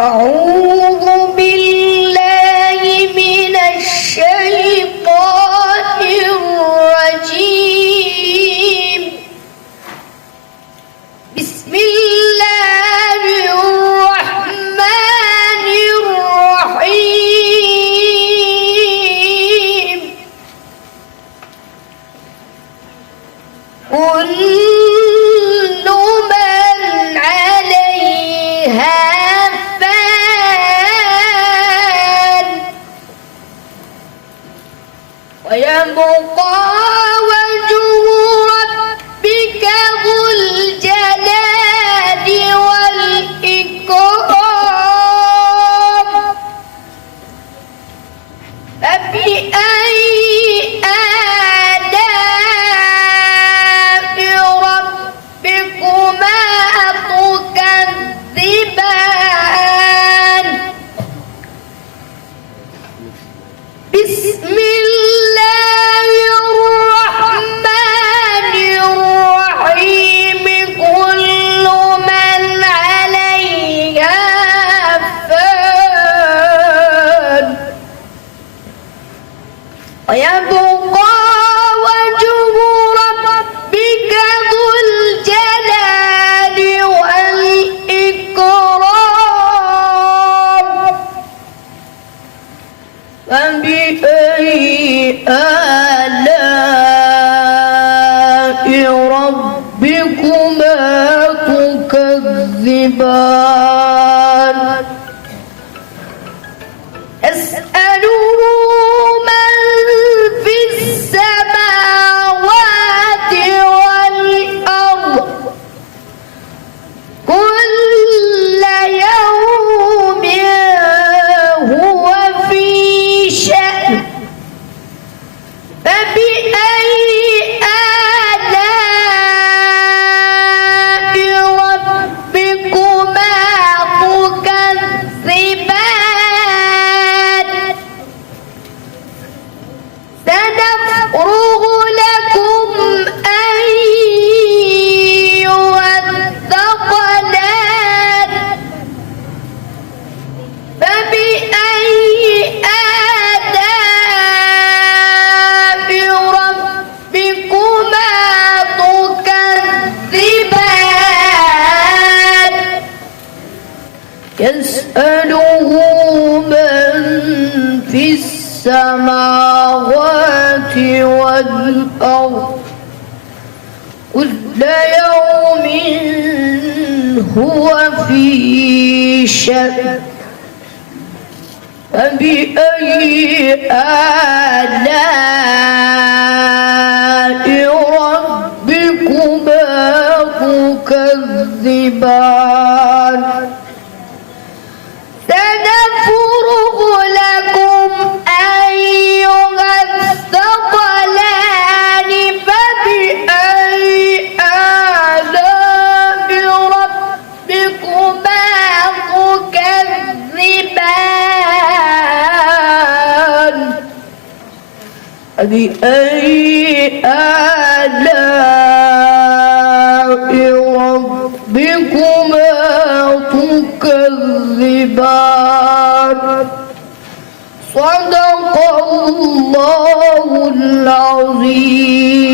أعوذ بالله من الشيطان الرجيم. بسم الله الرحمن الرحيم. كل من عليها فان ويبقى وجه ربك ذو الجلال والإكرام. فبأي آلاء ربكما تكذبان؟ بسم الله الرحمن الرحيم. كل من عليها فان ويبقى وجه ربك ذو الجلال والإكرام. فبأي آلاء ربكما تكذبان؟ يسأله من في السماوات والأرض كل يوم هو في شأن. فبأي آلاء ربكما تكذبان؟ سنفرغ لكم أيها الثقلان. فبأي آلاء ربكما تكذبان؟ يسأله من في السماوات والأرض كل يوم هو في شأن. فبأي آلاء ربكما تكذبان؟ سنفرغ لكم أيها الثقلان. فبأي آلاء ربكما تكذبان؟ فبأي آلاء ربكما تكذبان؟ صدق الله العظيم.